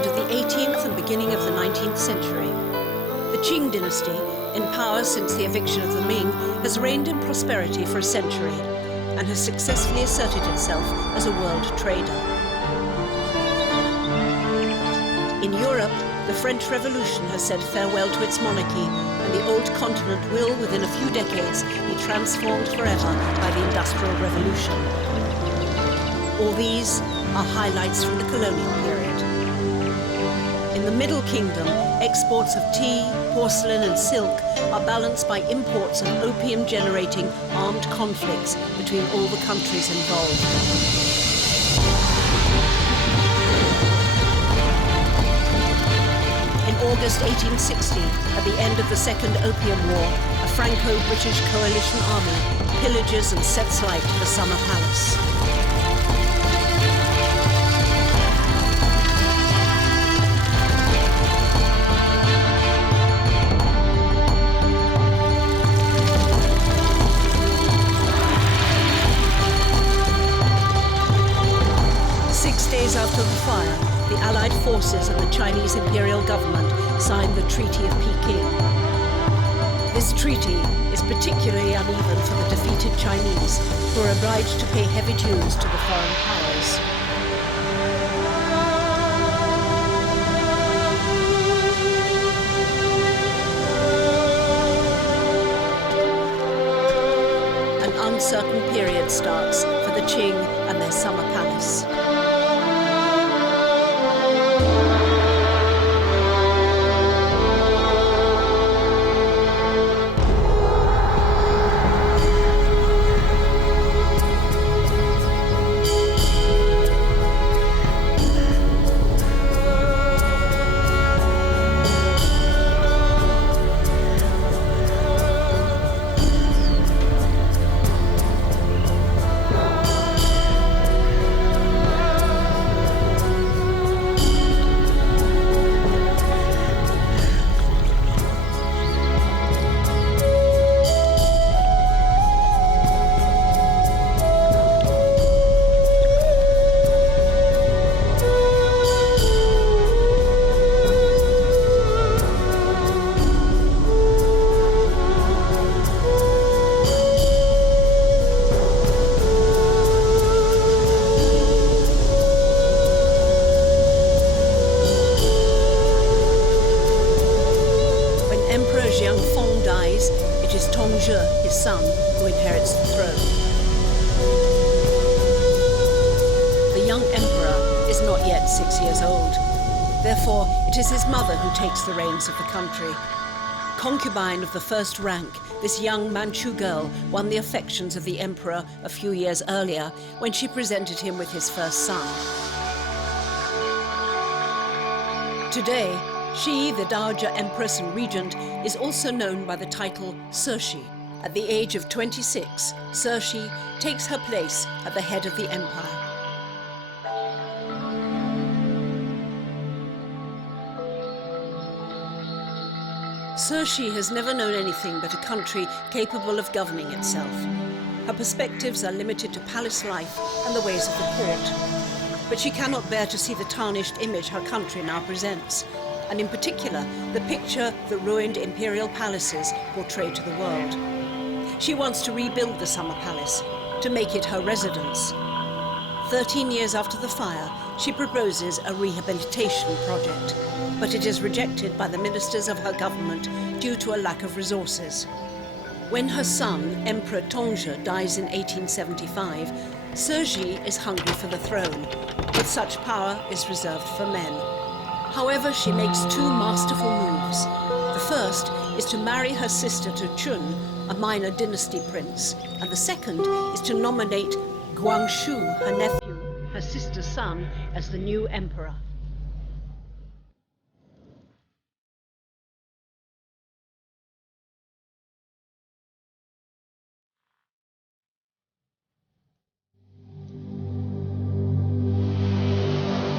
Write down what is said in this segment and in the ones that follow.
end of the 18th and beginning of the 19th century. The Qing dynasty, in power since the eviction of the Ming, has reigned in prosperity for a century and has successfully asserted itself as a world trader. In Europe, the French Revolution has said farewell to its monarchy, and the old continent will, within a few decades, be transformed forever by the Industrial Revolution. All these are highlights from the colonial period. In the Middle Kingdom, exports of tea, porcelain and silk are balanced by imports of opium-generating armed conflicts between all the countries involved. In August 1860, at the end of the Second Opium War, a Franco-British coalition army pillages and sets light to the Summer Palace. After the fire, the Allied forces and the Chinese imperial government signed the Treaty of Peking. This treaty is particularly uneven for the defeated Chinese, who are obliged to pay heavy dues to the foreign powers. An uncertain period starts for the Qing and their summer palace. His son, who inherits the throne. The young emperor is not yet 6 years old. Therefore, it is his mother who takes the reins of the country. Concubine of the first rank, this young Manchu girl won the affections of the emperor a few years earlier when she presented him with his first son. Today, she, the Dowager Empress and Regent, is also known by the title Cixi. At the age of 26, Cixi takes her place at the head of the empire. Cixi has never known anything but a country capable of governing itself. Her perspectives are limited to palace life and the ways of the court. But she cannot bear to see the tarnished image her country now presents, and in particular, the picture the ruined imperial palaces portray to the world. She wants to rebuild the Summer Palace, to make it her residence. 13 years after the fire, she proposes a rehabilitation project, but it is rejected by the ministers of her government due to a lack of resources. When her son, Emperor Tongzhi, dies in 1875, Cixi is hungry for the throne, but such power is reserved for men. However, she makes two masterful moves. The first is to marry her sister to Chun, a minor dynasty prince, and the second is to nominate Guangxu, her nephew, her sister's son, as the new emperor.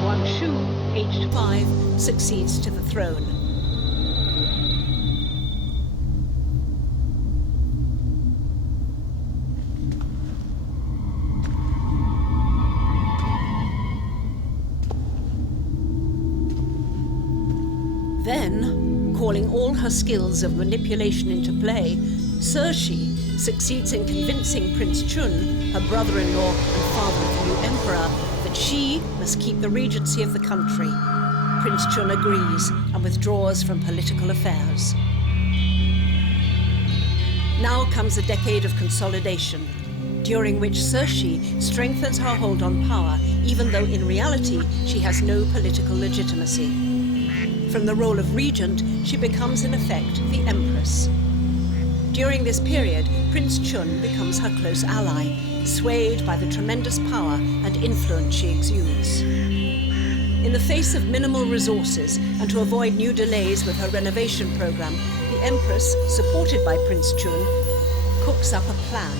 Guangxu, aged 5, succeeds to the throne. Then, calling all her skills of manipulation into play, Cixi succeeds in convincing Prince Chun, her brother-in-law and father of the new emperor, that she must keep the regency of the country. Prince Chun agrees and withdraws from political affairs. Now comes a decade of consolidation, during which Cixi strengthens her hold on power, even though in reality she has no political legitimacy. From the role of regent, she becomes in effect the empress. During this period, Prince Chun becomes her close ally, swayed by the tremendous power and influence she exudes. In the face of minimal resources and to avoid new delays with her renovation program, the empress, supported by Prince Chun, cooks up a plan.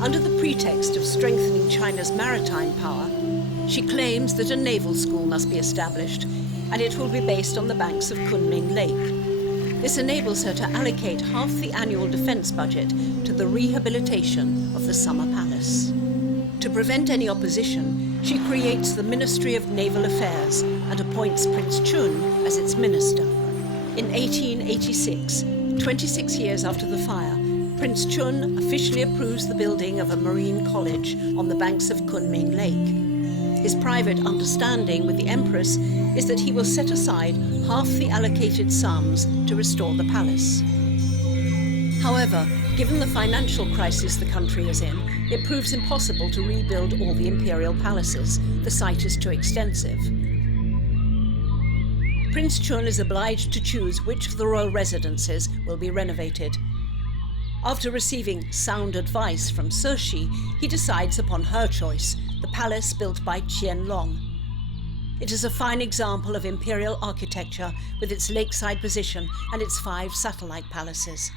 Under the pretext of strengthening China's maritime power, she claims that a naval school must be established, and it will be based on the banks of Kunming Lake. This enables her to allocate half the annual defense budget to the rehabilitation of the Summer Palace. To prevent any opposition, she creates the Ministry of Naval Affairs and appoints Prince Chun as its minister. In 1886, 26 years after the fire, Prince Chun officially approves the building of a marine college on the banks of Kunming Lake. His private understanding with the Empress is that he will set aside half the allocated sums to restore the palace. However, given the financial crisis the country is in, it proves impossible to rebuild all the imperial palaces. The site is too extensive. Prince Chun is obliged to choose which of the royal residences will be renovated. After receiving sound advice from Cixi, he decides upon her choice, the palace built by Qianlong. It is a fine example of imperial architecture with its lakeside position and its 5 satellite palaces.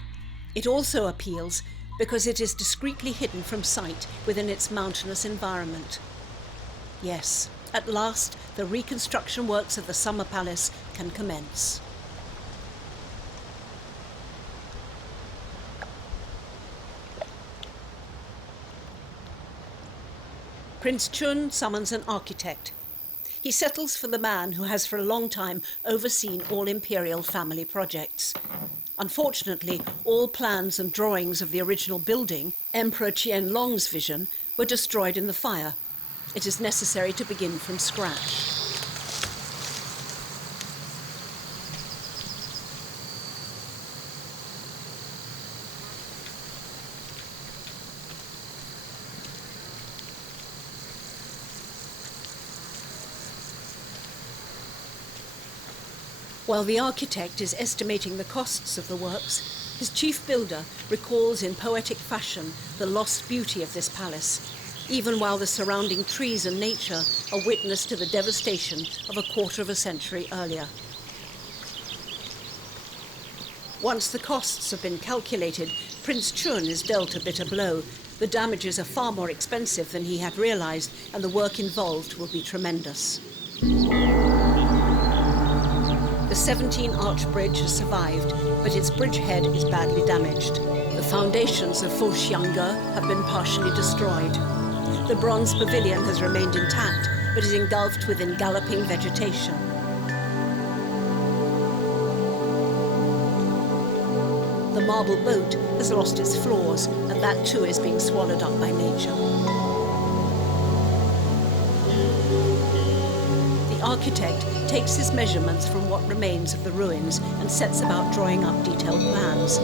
It also appeals because it is discreetly hidden from sight within its mountainous environment. Yes, at last, the reconstruction works of the Summer Palace can commence. Prince Chun summons an architect. He settles for the man who has for a long time overseen all imperial family projects. Unfortunately, all plans and drawings of the original building, Emperor Qianlong's vision, were destroyed in the fire. It is necessary to begin from scratch. While the architect is estimating the costs of the works, his chief builder recalls in poetic fashion the lost beauty of this palace, even while the surrounding trees and nature are witness to the devastation of a quarter of a century earlier. Once the costs have been calculated, Prince Chun is dealt a bitter blow. The damages are far more expensive than he had realized, and the work involved will be tremendous. The 17-arch bridge has survived, but its bridgehead is badly damaged. The foundations of Foshiangge have been partially destroyed. The bronze pavilion has remained intact, but is engulfed within galloping vegetation. The marble boat has lost its floors, and that too is being swallowed up by nature. The architect takes his measurements from what remains of the ruins and sets about drawing up detailed plans.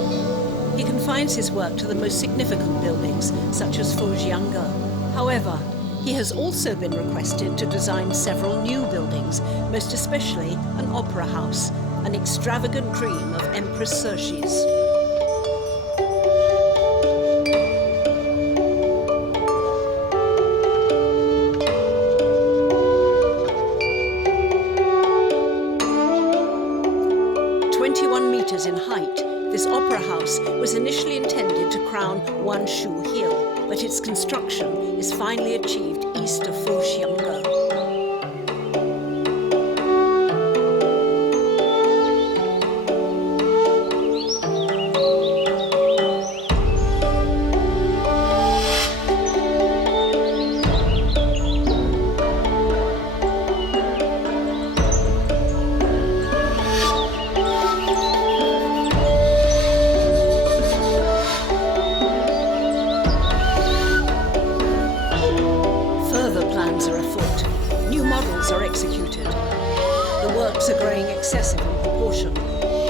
He confines his work to the most significant buildings, such as Foshiangge. However, he has also been requested to design several new buildings, most especially an opera house, an extravagant dream of Empress Cixi's. In height, this opera house was initially intended to crown Wanshu Hill, but its construction is finally achieved east of Foshiangge. works are growing excessive in proportion,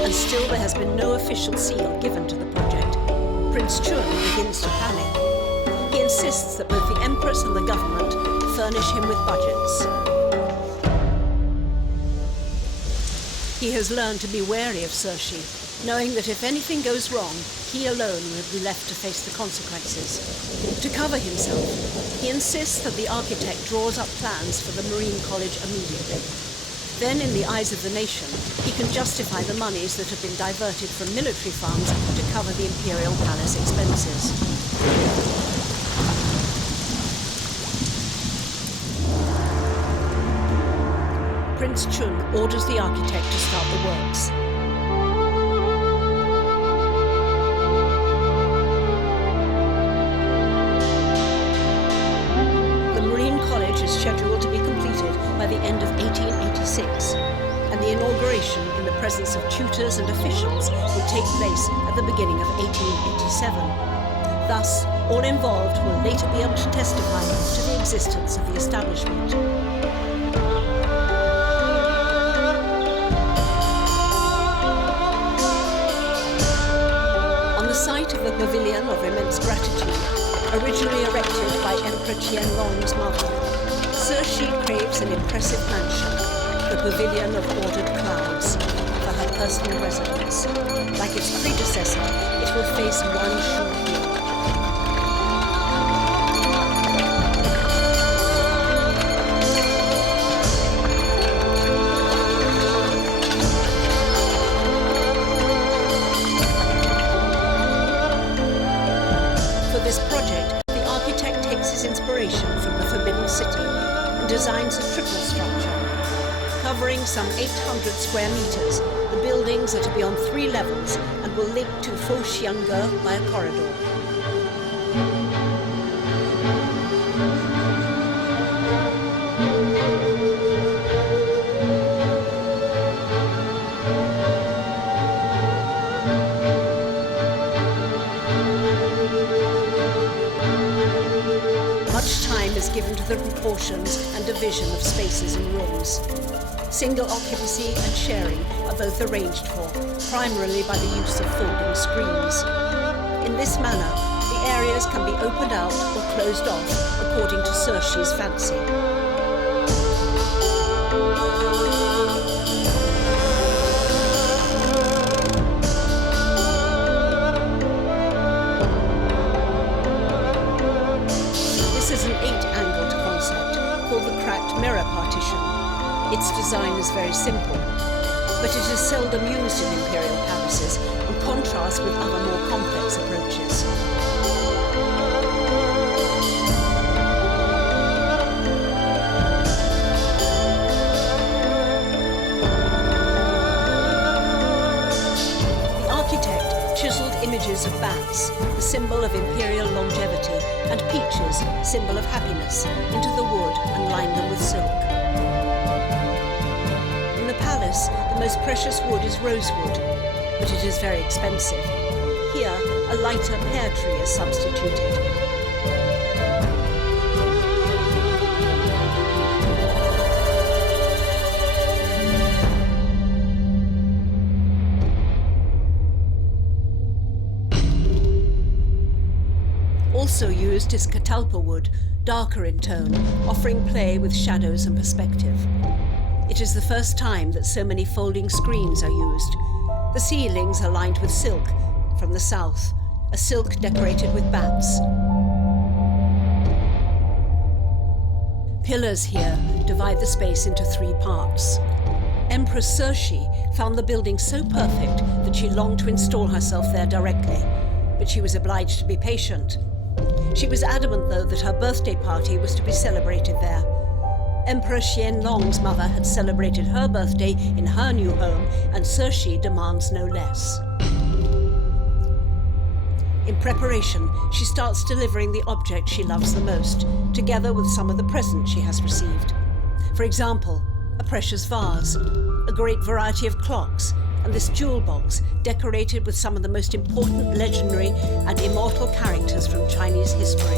and still there has been no official seal given to the project. Prince Chun begins to panic. He insists that both the Empress and the government furnish him with budgets. He has learned to be wary of Cixi, knowing that if anything goes wrong, he alone will be left to face the consequences. To cover himself, he insists that the architect draws up plans for the Marine College immediately. Then, in the eyes of the nation, he can justify the monies that have been diverted from military funds to cover the imperial palace expenses. Prince Chun orders the architect to start the works. The Marine College is scheduled to be completed by the end of 1886, and the inauguration in the presence of tutors and officials will take place at the beginning of 1887. Thus, all involved will later be able to testify to the existence of the establishment. On the site of the Pavilion of Immense Gratitude, originally erected by Emperor Qianlong's mother, Cixi craves an impressive mansion, the Pavilion of Ordered Clouds, for her personal residence. Like its predecessor, it will face one shu hill. For this project, the architect takes his inspiration from the Forbidden City and designs a triple structure. Covering some 800 square meters, the buildings are to be on 3 levels and will link to Fosxiangge by a corridor. Much time is given to the proportions and division of spaces and rooms. Single occupancy and sharing are both arranged for, primarily by the use of folding screens. In this manner, the areas can be opened out or closed off according to Cixi's fancy. This is an 8-angled concept called the cracked mirror partition. Its design is very simple, but it is seldom used in imperial palaces and contrasts with other more complex approaches. The architect chiseled images of bats, the symbol of imperial longevity, and peaches, symbol of happiness, into the wood and lined them with silk. In the palace, the most precious wood is rosewood, but it is very expensive. Here, a lighter pear tree is substituted. Also used is catalpa wood, darker in tone, offering play with shadows and perspective. It is the first time that so many folding screens are used. The ceilings are lined with silk from the south, a silk decorated with bats. Pillars here divide the space into 3 parts. Empress Cixi found the building so perfect that she longed to install herself there directly, but she was obliged to be patient. She was adamant, though, that her birthday party was to be celebrated there. Emperor Qianlong's mother had celebrated her birthday in her new home, and Cixi demands no less. In preparation, she starts delivering the object she loves the most, together with some of the presents she has received. For example, a precious vase, a great variety of clocks, and this jewel box decorated with some of the most important legendary and immortal characters from Chinese history.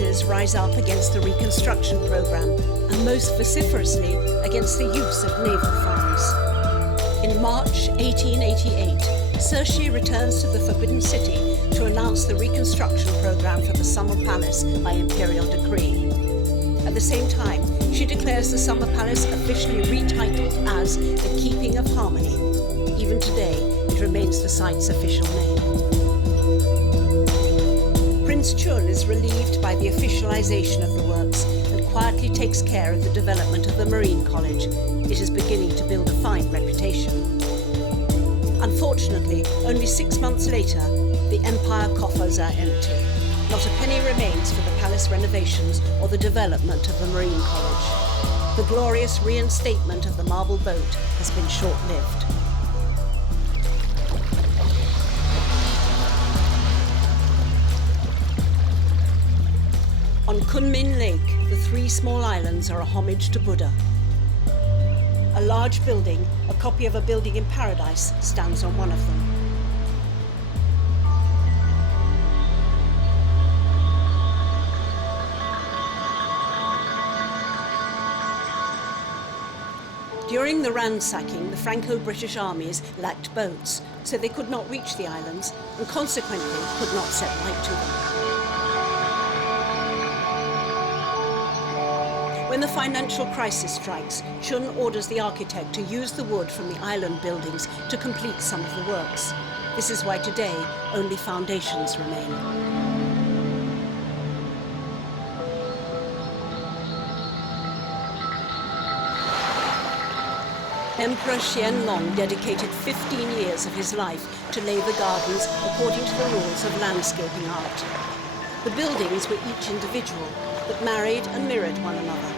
voices rise up against the reconstruction program, and most vociferously against the use of naval funds. In March 1888, Circe returns to the Forbidden City to announce the reconstruction program for the Summer Palace by imperial decree. At the same time, she declares the Summer Palace officially retitled as the Keeping of Harmony. Even today, it remains the site's official name. Prince Chun is relieved by the officialization of the works and quietly takes care of the development of the Marine College. It is beginning to build a fine reputation. Unfortunately, only 6 months later, the empire coffers are empty. Not a penny remains for the palace renovations or the development of the Marine College. The glorious reinstatement of the marble boat has been short-lived. On Kunmin Lake, the 3 small islands are a homage to Buddha. A large building, a copy of a building in paradise, stands on one of them. During the ransacking, the Franco-British armies lacked boats, so they could not reach the islands and consequently could not set light to them. When the financial crisis strikes, Chun orders the architect to use the wood from the island buildings to complete some of the works. This is why today only foundations remain. Emperor Qianlong dedicated 15 years of his life to lay the gardens according to the rules of landscaping art. The buildings were each individual, but married and mirrored one another.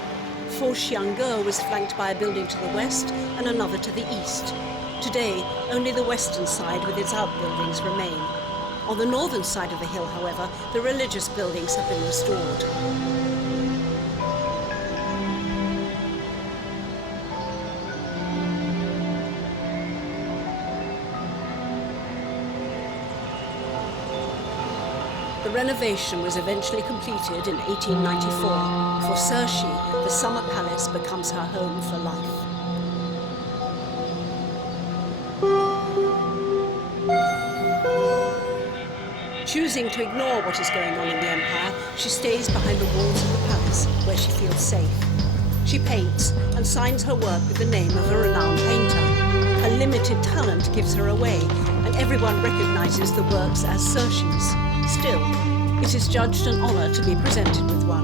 Fosxiangge was flanked by a building to the west and another to the east. Today, only the western side with its outbuildings remain. On the northern side of the hill, however, the religious buildings have been restored. The renovation was eventually completed in 1894. For Circe, the Summer Palace becomes her home for life. Choosing to ignore what is going on in the empire, she stays behind the walls of the palace, where she feels safe. She paints and signs her work with the name of a renowned painter. Her limited talent gives her away, and everyone recognizes the works as Circe's. Still, it is judged an honor to be presented with one.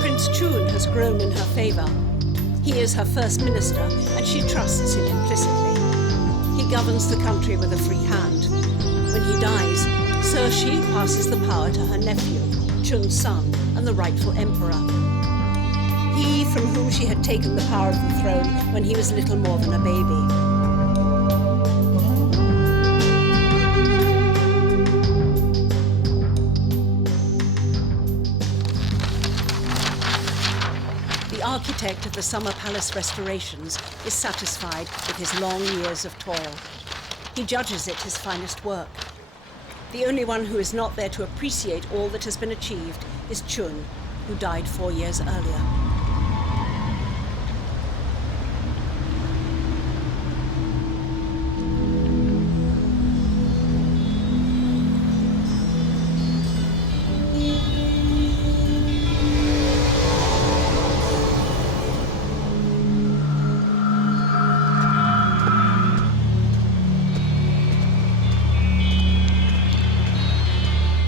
Prince Chun has grown in her favor. He is her first minister, and she trusts him implicitly. He governs the country with a free hand. When he dies, Circe passes the power to her nephew, Chun's son, and the rightful emperor. He from whom she had taken the power of the throne when he was little more than a baby. The architect of the Summer Palace restorations is satisfied with his long years of toil. He judges it his finest work. The only one who is not there to appreciate all that has been achieved is Chun, who died 4 years earlier.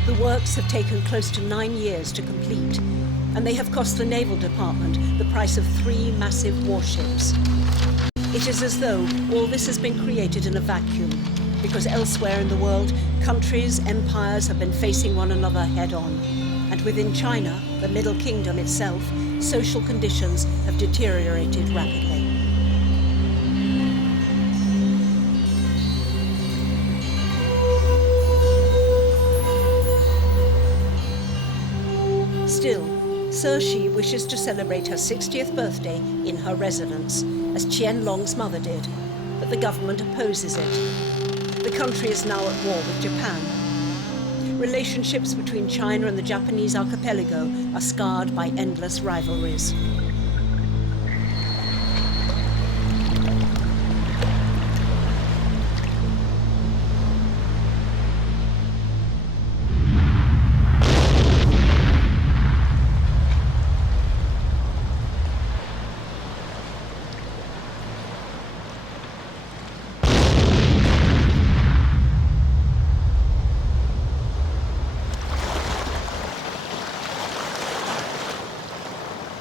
The works have taken close to 9 years to complete, and they have cost the Naval Department the price of 3 massive warships. It is as though all this has been created in a vacuum, because elsewhere in the world, countries, empires have been facing one another head-on. And within China, the Middle Kingdom itself, social conditions have deteriorated rapidly. Cixi wishes to celebrate her 60th birthday in her residence, as Qianlong's mother did, but the government opposes it. The country is now at war with Japan. Relationships between China and the Japanese archipelago are scarred by endless rivalries.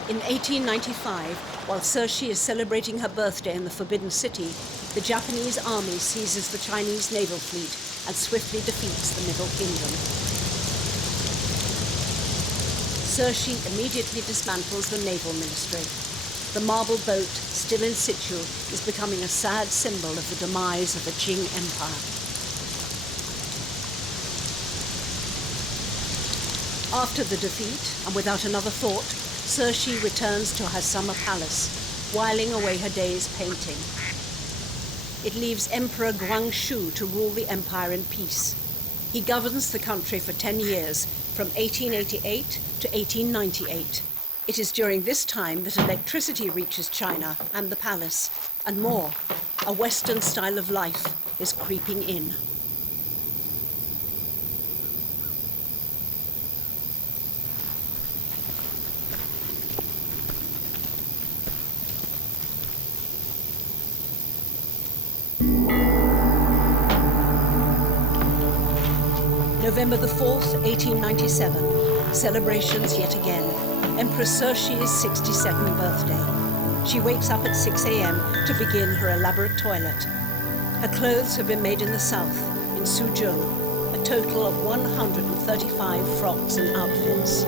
In 1895, while Cixi is celebrating her birthday in the Forbidden City, the Japanese army seizes the Chinese naval fleet and swiftly defeats the Middle Kingdom. Cixi immediately dismantles the naval ministry. The marble boat, still in situ, is becoming a sad symbol of the demise of the Qing Empire. After the defeat, and without another thought, Cixi returns to her summer palace, whiling away her days painting. It leaves Emperor Guangxu to rule the empire in peace. He governs the country for 10 years, from 1888 to 1898. It is during this time that electricity reaches China and the palace, and more, a Western style of life is creeping in. November the 4th, 1897. Celebrations yet again. Empress Cixi's 62nd birthday. She wakes up at 6 a.m. to begin her elaborate toilet. Her clothes have been made in the south, in Suzhou, a total of 135 frocks and outfits.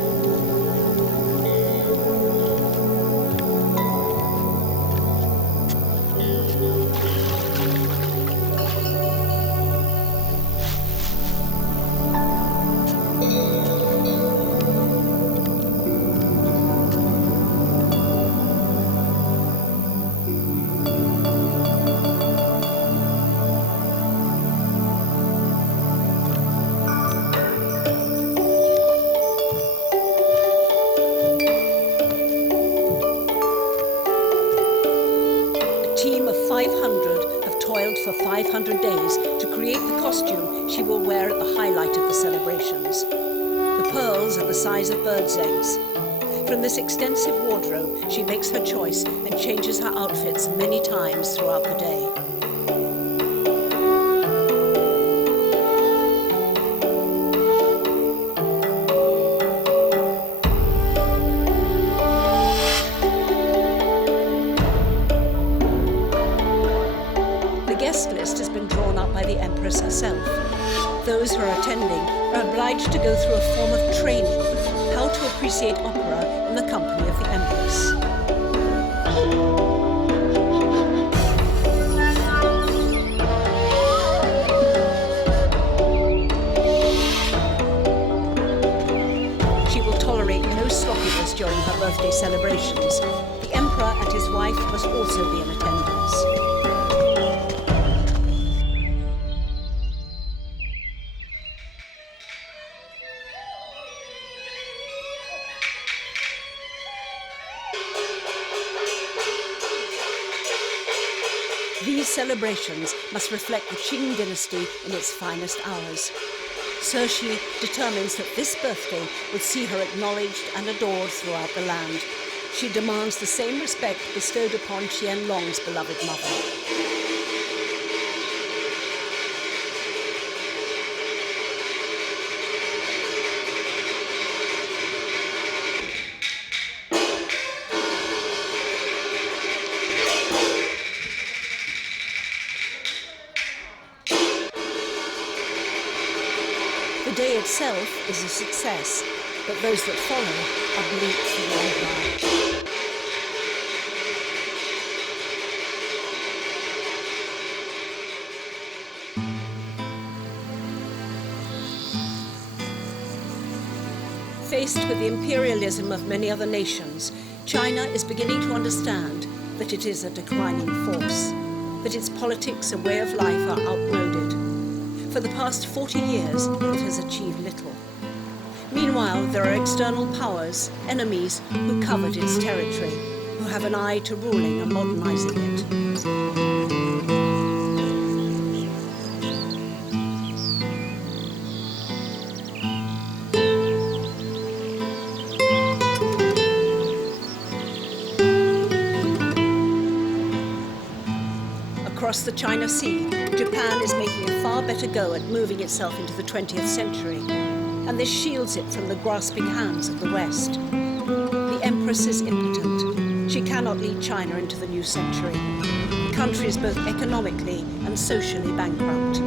For 500 days to create the costume she will wear at the highlight of the celebrations. The pearls are the size of birds' eggs. From this extensive wardrobe, she makes her choice and changes her outfits many times throughout the day. Herself. Those who are attending are obliged to go through a form of training, how to appreciate opera in the company of the Empress. She will tolerate no sloppiness during her birthday celebrations. The Emperor and his wife must also be in attendance. These celebrations must reflect the Qing dynasty in its finest hours. Cixi determines that this birthday will see her acknowledged and adored throughout the land. She demands the same respect bestowed upon Qianlong's beloved mother. The day itself is a success, but those that follow are bleak for the empire. Faced with the imperialism of many other nations, China is beginning to understand that it is a declining force, that its politics and way of life are outmoded. For the past 40 years, it has achieved little. Meanwhile, there are external powers, enemies, who covet its territory, who have an eye to ruling and modernizing it. Across the China Sea, Japan is making a far better go at moving itself into the 20th century, and this shields it from the grasping hands of the West. The Empress is impotent. She cannot lead China into the new century. The country is both economically and socially bankrupt.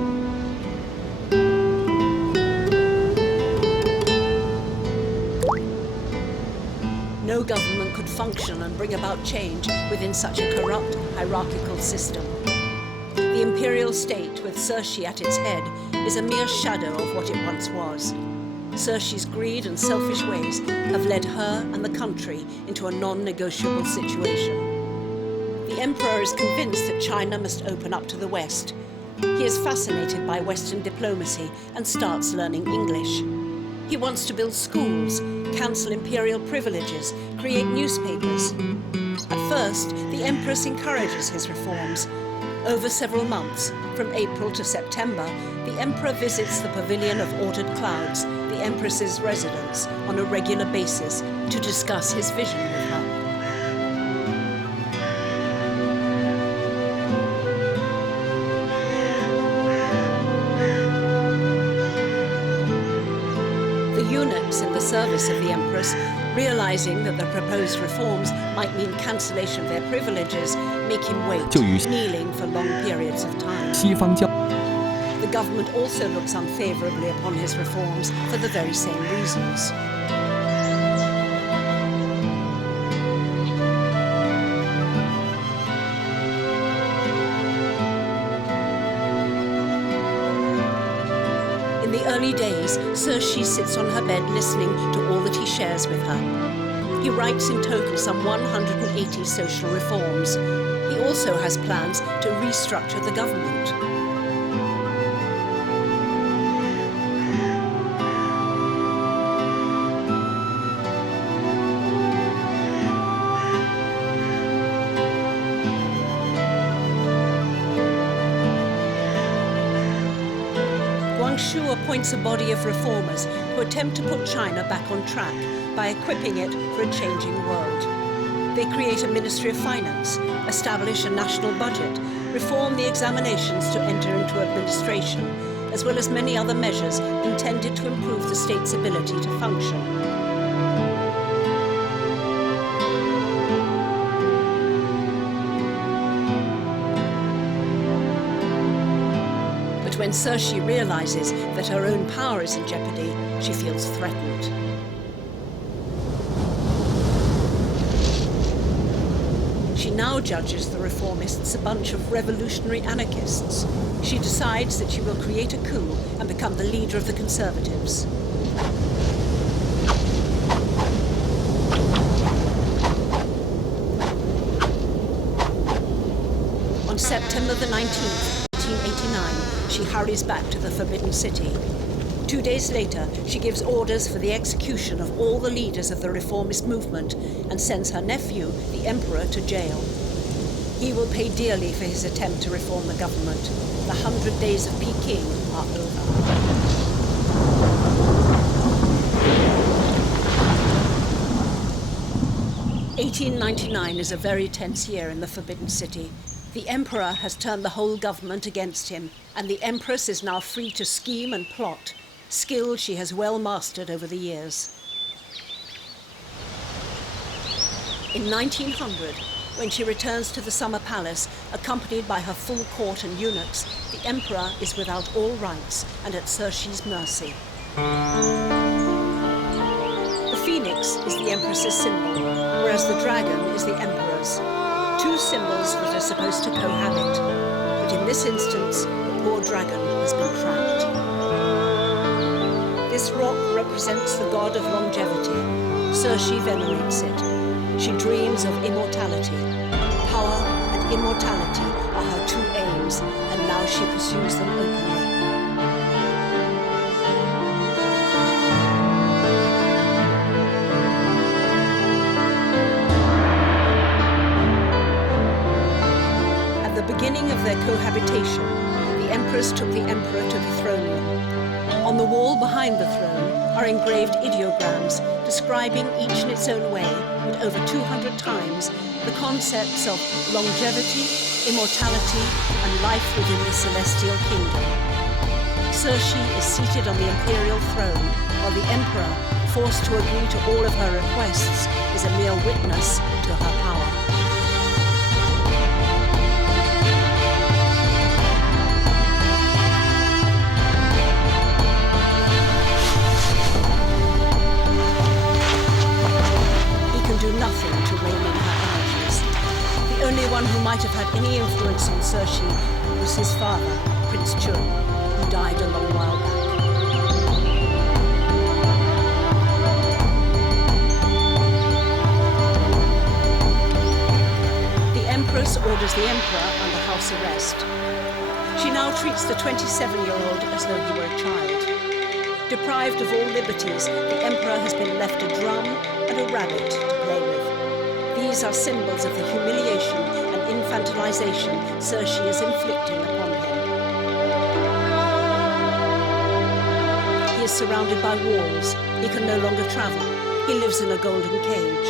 No government could function and bring about change within such a corrupt, hierarchical system. The imperial state, with Cixi at its head, is a mere shadow of what it once was. Cixi's greed and selfish ways have led her and the country into a non-negotiable situation. The emperor is convinced that China must open up to the West. He is fascinated by Western diplomacy and starts learning English. He wants to build schools, cancel imperial privileges, create newspapers. At first, the empress encourages his reforms. Over several months, from April to September, the emperor visits the Pavilion of Ordered Clouds, the empress's residence, on a regular basis to discuss his vision with her. The eunuchs in the service of the empress, realizing that the proposed reforms might mean cancellation of their privileges, make him wait, kneeling for long periods of time. The government also looks unfavorably upon his reforms for the very same reasons. In the early days, Cixi sits on her bed listening to all that he shares with her. He writes in total some 180 social reforms. He also has plans to restructure the government. Guangxu appoints a body of reformers who attempt to put China back on track by equipping it for a changing world. They create a Ministry of Finance, establish a national budget, reform the examinations to enter into administration, as well as many other measures intended to improve the state's ability to function. But when Cixi realizes that her own power is in jeopardy, she feels threatened. She now judges the reformists a bunch of revolutionary anarchists. She decides that she will create a coup and become the leader of the conservatives. On September the 19th, 1889, she hurries back to the Forbidden City. 2 days later, she gives orders for the execution of all the leaders of the reformist movement and sends her nephew, the emperor, to jail. He will pay dearly for his attempt to reform the government. The 100 days of Peking are over. 1899 is a very tense year in the Forbidden City. The emperor has turned the whole government against him, and the empress is now free to scheme and plot, skills she has well mastered over the years. In 1900, when she returns to the summer palace, accompanied by her full court and eunuchs, the emperor is without all rights and at Cixi's mercy. The phoenix is the empress's symbol, whereas the dragon is the emperor's. Two symbols that are supposed to cohabit, but in this instance, the poor dragon has been trapped. This rock represents the god of longevity. Circe venerates it. She dreams of immortality. Power and immortality are her two aims, and now she pursues them openly. At the beginning of their cohabitation, the empress took the emperor to the throne room. On the wall behind the throne are engraved ideograms describing each in its own way, but over 200 times, the concepts of longevity, immortality, and life within the celestial kingdom. Circe is seated on the imperial throne, while the emperor, forced to agree to all of her requests, is a mere witness to her power. Nothing to rein in her energies. The only one who might have had any influence on Circe was his father, Prince Chun, who died a long while back. The Empress orders the Emperor under house arrest. She now treats the 27-year-old as though he were a child. Deprived of all liberties, the Emperor has been left a drum and a rabbit to play with. These are symbols of the humiliation and infantilization Circe is inflicting upon him. He is surrounded by walls. He can no longer travel. He lives in a golden cage.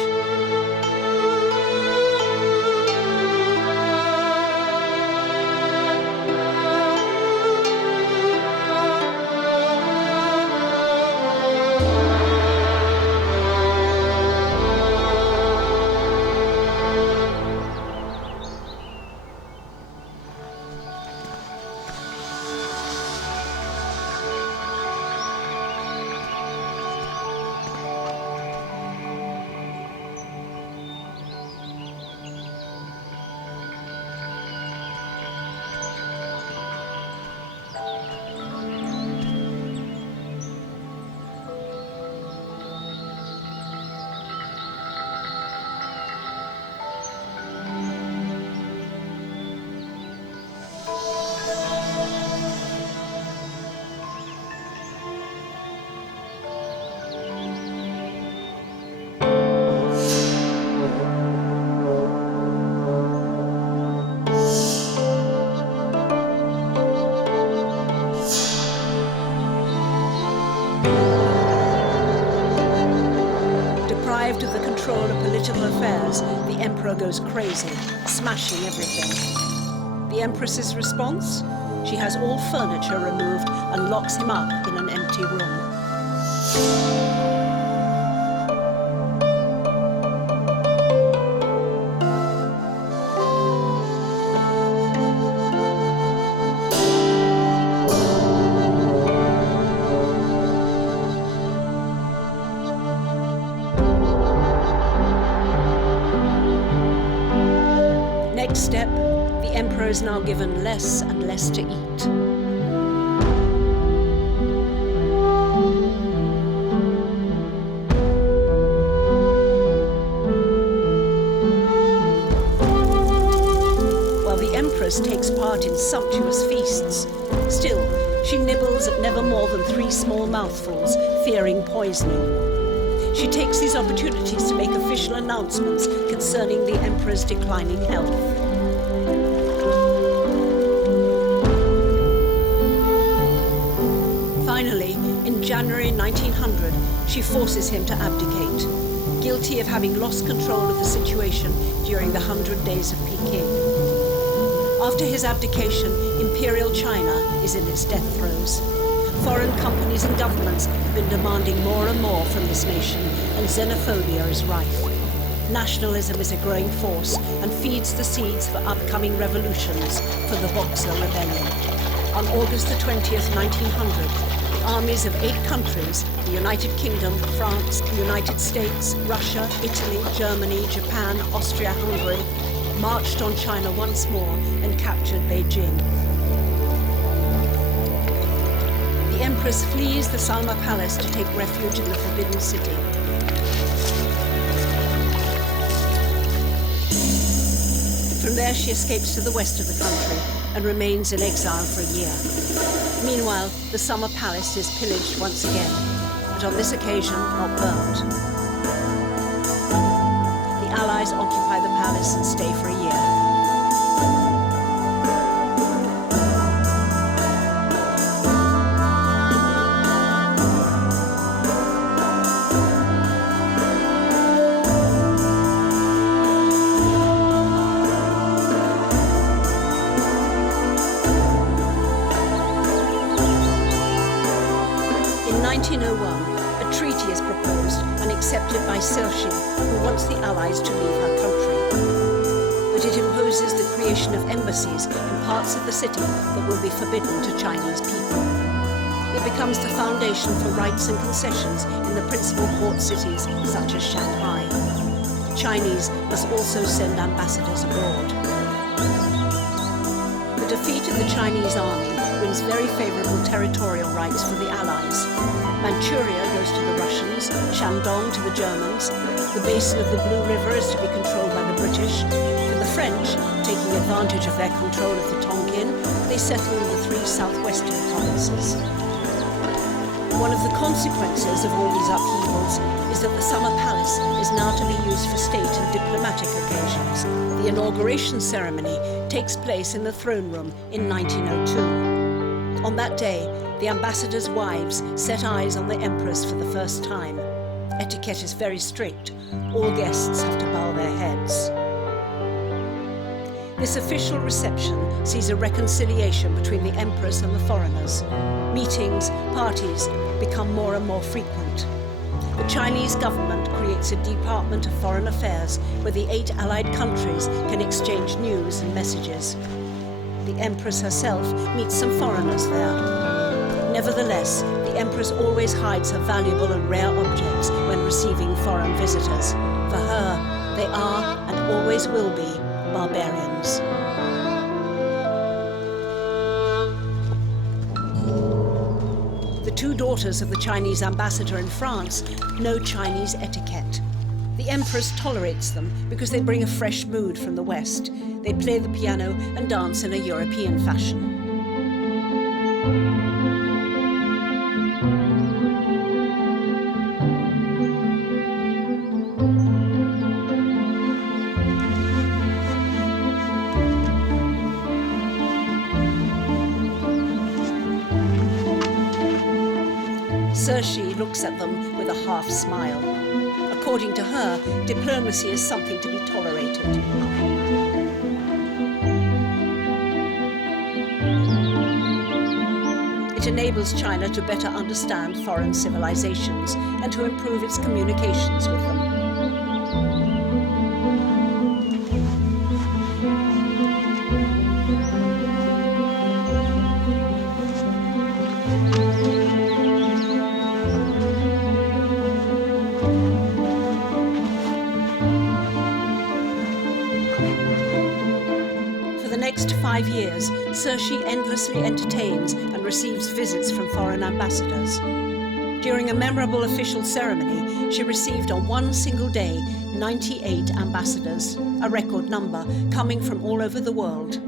Deprived of the control of political affairs, the emperor goes crazy, smashing everything. The empress's response? She has all furniture removed and locks him up in an empty room. Next step, the emperor is now given less and less to eat. While the empress takes part in sumptuous feasts, still, she nibbles at never more than 3 small mouthfuls, fearing poisoning. She takes these opportunities to make official announcements concerning the emperor's declining health. Finally, in January 1900, she forces him to abdicate, guilty of having lost control of the situation during the 100 Days of Peking. After his abdication, Imperial China is in its death throes. Foreign companies and governments have been demanding more and more from this nation, and xenophobia is rife. Nationalism is a growing force and feeds the seeds for upcoming revolutions for the Boxer Rebellion. On August the 20th, 1900, the armies of 8 countries, the United Kingdom, France, the United States, Russia, Italy, Germany, Japan, Austria, Hungary, marched on China once more and captured Beijing. The the Empress flees the Salma Palace to take refuge in the Forbidden City. From there she escapes to the west of the country and remains in exile for a year. Meanwhile, the summer palace is pillaged once again, but on this occasion not burnt. The Allies occupy the palace and stay for a year. In 1901, a treaty is proposed and accepted by Cixi, who wants the Allies to leave her country. But it imposes the creation of embassies in parts of the city that will be forbidden to Chinese people. It becomes the foundation for rights and concessions in the principal port cities such as Shanghai. The Chinese must also send ambassadors abroad. The defeat of the Chinese army wins very favourable territorial rights for the Allies. Manchuria goes to the Russians, Shandong to the Germans, the basin of the Blue River is to be controlled by the British. For the French, taking advantage of their control of the Tonkin, they settle in the three southwestern provinces. One of the consequences of all these upheavals is that the Summer Palace is now to be used for state and diplomatic occasions. The inauguration ceremony takes place in the throne room in 1902. On that day, the ambassadors' wives set eyes on the Empress for the first time. Etiquette is very strict. All guests have to bow their heads. This official reception sees a reconciliation between the Empress and the foreigners. Meetings, parties become more and more frequent. The Chinese government creates a Department of Foreign Affairs where the 8 allied countries can exchange news and messages. The Empress herself meets some foreigners there. Nevertheless, the Empress always hides her valuable and rare objects when receiving foreign visitors. For her, they are and always will be barbarians. The 2 daughters of the Chinese ambassador in France know Chinese etiquette. The Empress tolerates them because they bring a fresh mood from the West. They play the piano and dance in a European fashion. Cixi looks at them with a half smile. According to her, diplomacy is something to be tolerated. It enables China to better understand foreign civilizations and to improve its communications with them. For the next 5 years, Cixi endlessly entertains and receives visits from foreign ambassadors. During a memorable official ceremony, she received on one single day 98 ambassadors, a record number coming from all over the world.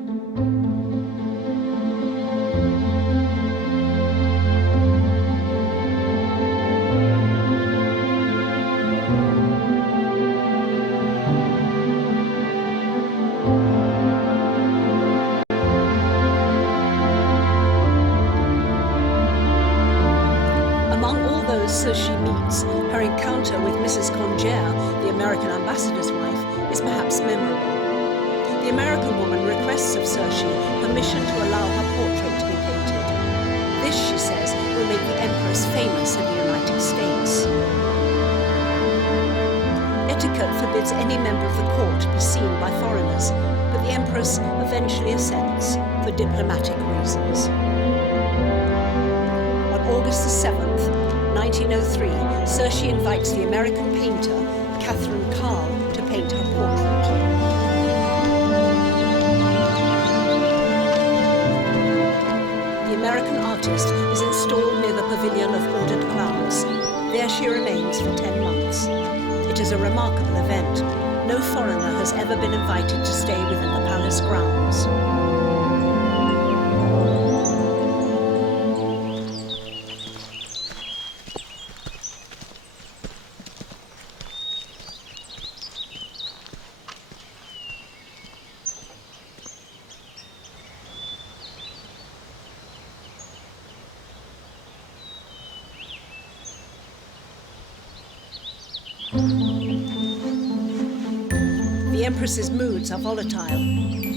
Cixi meets, her encounter with Mrs. Conger, the American ambassador's wife, is perhaps memorable. The American woman requests of Cixi permission to allow her portrait to be painted. This, she says, will make the Empress famous in the United States. Etiquette forbids any member of the court to be seen by foreigners, but the Empress eventually assents for diplomatic reasons. On August the 7th, 1903, Cixi invites the American painter, Catherine Carl, to paint her portrait. The American artist is installed near a remarkable event. No foreigner has ever been invited to stay within the palace grounds. The Empress's moods are volatile.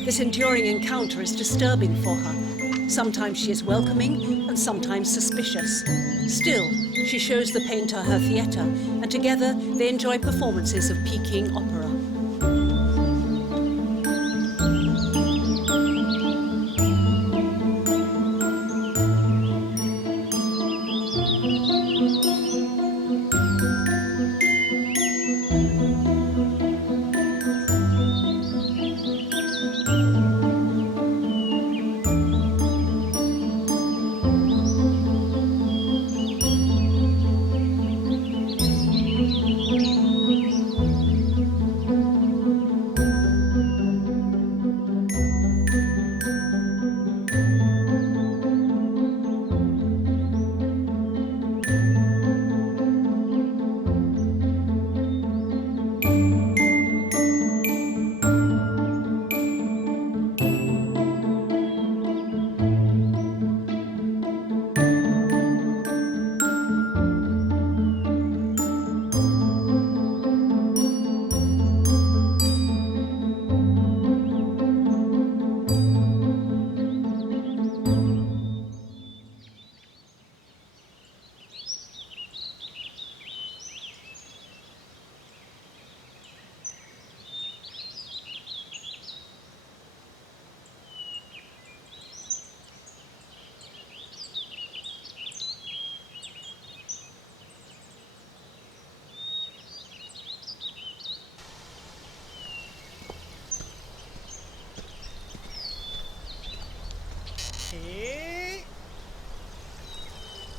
This enduring encounter is disturbing for her. Sometimes she is welcoming and sometimes suspicious. Still, she shows the painter her theatre, and together they enjoy performances of Peking opera.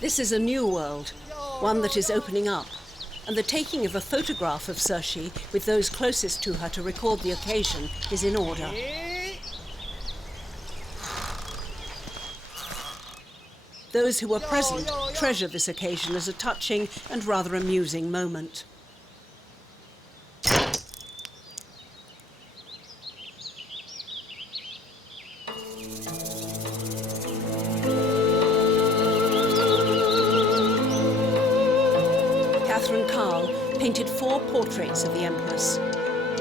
This is a new world, one that is opening up, and the taking of a photograph of Saoirse with those closest to her to record the occasion is in order. Those who were present treasure this occasion as a touching and rather amusing moment. Painted 4 portraits of the Empress.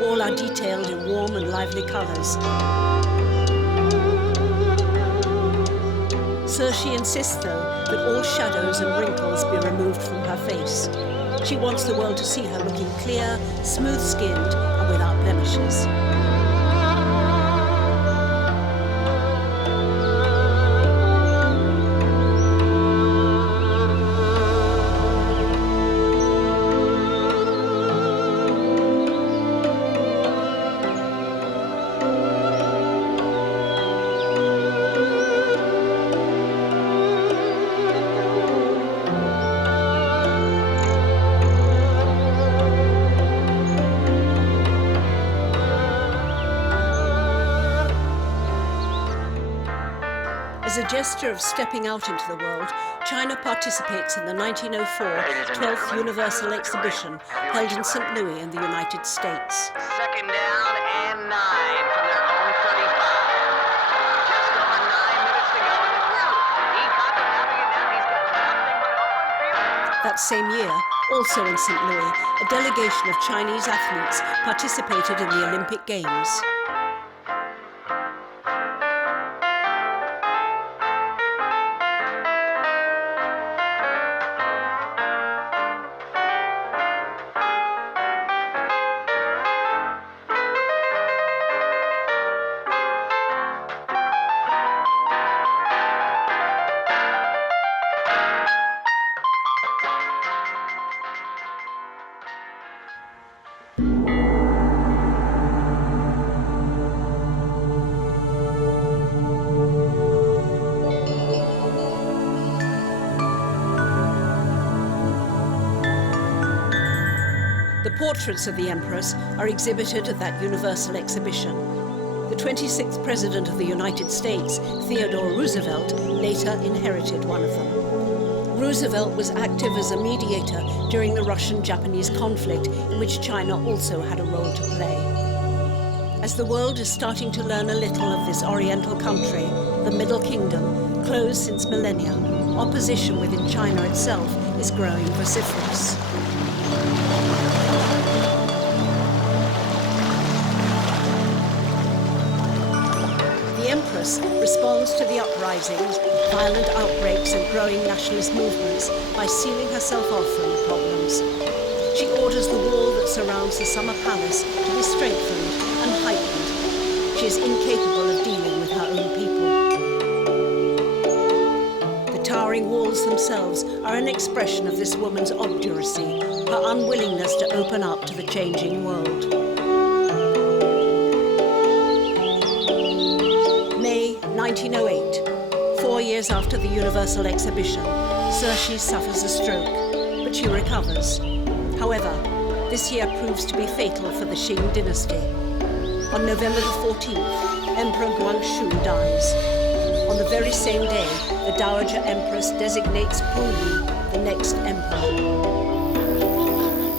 All are detailed in warm and lively colours. Saoirse insists, though, that all shadows and wrinkles be removed from her face. She wants the world to see her looking clear, smooth-skinned and without blemishes. As a gesture of stepping out into the world, China participates in the 1904 12th Universal Exhibition held in St. Louis in the United States. Second down and 9 from their own 35. Just over 9 minutes to go in the quarter. He caught them having it now. He's got nothing but open field. That same year, also in St. Louis, a delegation of Chinese athletes participated in the Olympic Games. Portraits of the Empress are exhibited at that universal exhibition. The 26th President of the United States, Theodore Roosevelt, later inherited one of them. Roosevelt was active as a mediator during the Russian-Japanese conflict, in which China also had a role to play. As the world is starting to learn a little of this Oriental country, the Middle Kingdom, closed since millennia, opposition within China itself is growing vociferous. The Empress responds to the uprisings, violent outbreaks and growing nationalist movements by sealing herself off from the problems. She orders the wall that surrounds the Summer Palace to be strengthened and heightened. She is incapable of dealing with her own people. The towering walls themselves are an expression of this woman's obduracy, her unwillingness to open up to the changing world. May 1908, 4 years after the Universal Exhibition, Cixi suffers a stroke, but she recovers. However, this year proves to be fatal for the Qing dynasty. On November the 14th, Emperor Guangxu dies. On the very same day, the Dowager Empress designates Puyi the next emperor.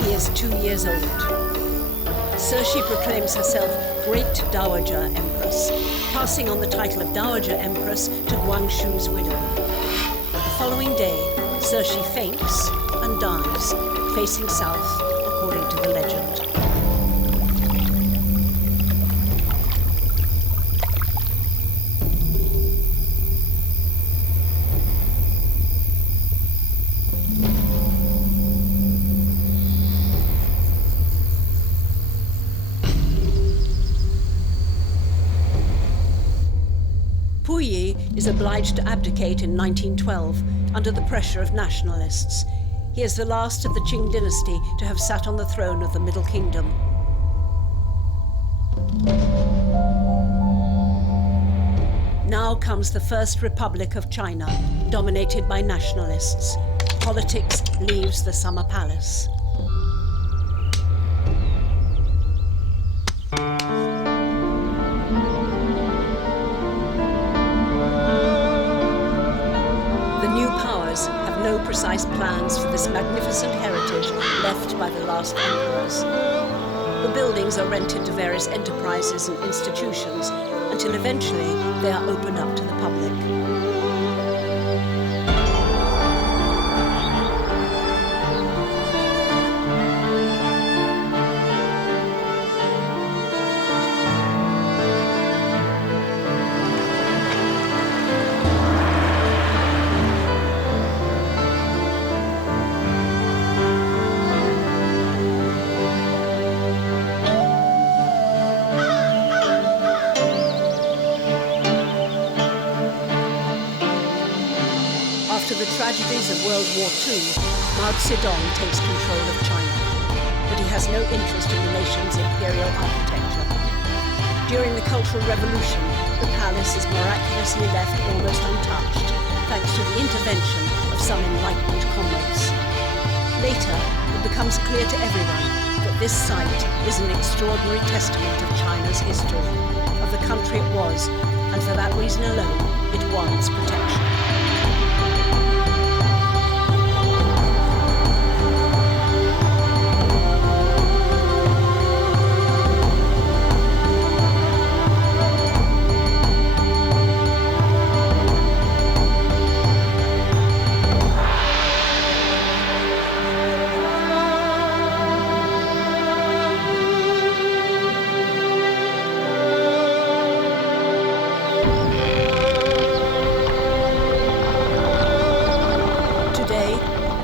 He is 2 years old. Cixi proclaims herself Great Dowager Empress, passing on the title of Dowager Empress to Guangxu's widow. The following day, Cixi faints and dies, facing south, according to the legend. Puyi is obliged to abdicate in 1912 under the pressure of nationalists. He is the last of the Qing dynasty to have sat on the throne of the Middle Kingdom. Now comes the First Republic of China, dominated by nationalists. Politics leaves the Summer Palace. Have no precise plans for this magnificent heritage left by the last emperors. The buildings are rented to various enterprises and institutions until eventually they are opened up to the public. After the tragedies of World War II, Mao Zedong takes control of China, but he has no interest in the nation's imperial architecture. During the Cultural Revolution, the palace is miraculously left almost untouched, thanks to the intervention of some enlightened comrades. Later, it becomes clear to everyone that this site is an extraordinary testament of China's history, of the country it was, and for that reason alone, it warrants protection.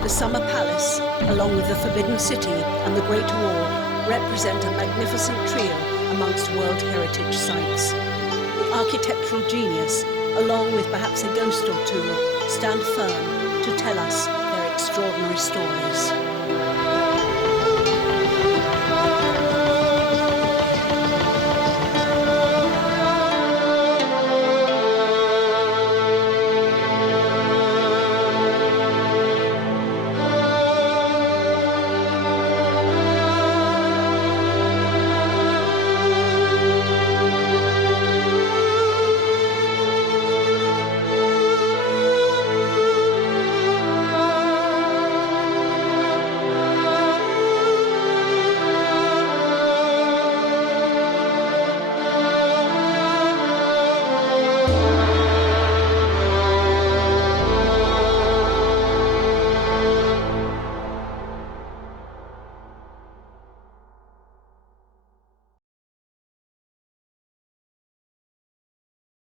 The Summer Palace, along with the Forbidden City and the Great Wall, represent a magnificent trio amongst World Heritage sites. The architectural genius, along with perhaps a ghost or two, stand firm to tell us their extraordinary stories.